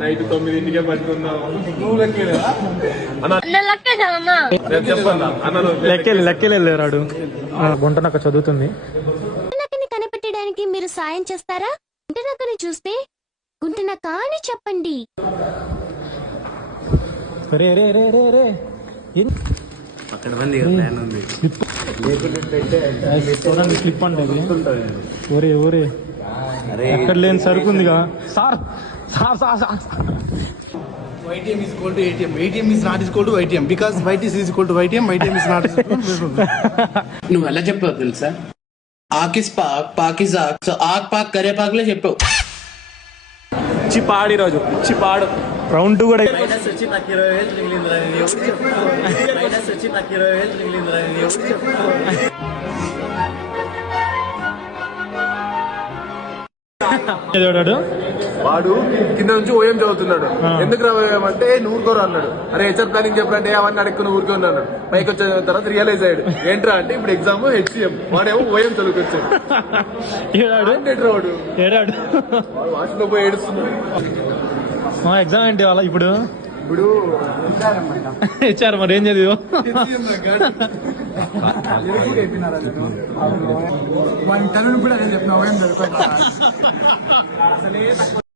Night 9ంటికే పట్టుకుందాం. లెక్కలేరాడు. గుంటనక్క చదువుతుంది. గుంటనక్కని కనిపెట్టడానికి మీరు సాయం చేస్తారా? గుంటనక్కని చూస్తే గుంటనక్క అని చెప్పండి. రే రే రే రే రే స్లిప్ అంటే ఒరే ఒరే ఎక్కడ లేని సరుకుందిగా sir. YTM is equal to ATM. ATM is not equal to YTM because YTC is equal to YTM. YTM is not equal to. నువ్వు ఎలా చెప్పావు తెలుసా? ఆకిస్ పాక్ పాకిజాక్ సో ఆక్ పాక్ కరే పాక్లే చెప్పావు. చిపాడి రోజు చిపాడు రౌండ్ 2 కూడా వాడు కింద నుంచి ఓఎం చదువుతున్నాడు. ఎందుకు రావంటే నూరుకోరు అన్నాడు. అరే హెచ్ఆర్ ప్లానింగ్ చెప్పంటే అవన్నీ అడుక్కుని ఊరికే ఉన్నాడు. పైకి వచ్చిన తర్వాత రియలైజ్ అయ్యాడు ఏంట్రా అంటే ఇప్పుడు ఎగ్జామ్ HCM, వాడేమో ఓఎం చదువుకొచ్చాడు. వాడు వాటిలో పోయి ఏడుస్తున్నాడు. ఎగ్జామ్ ఏంటి వాళ్ళ ఇప్పుడు ఇప్పుడు ఇచ్చారు మరి ఏం చదివో కూడా చెప్పిన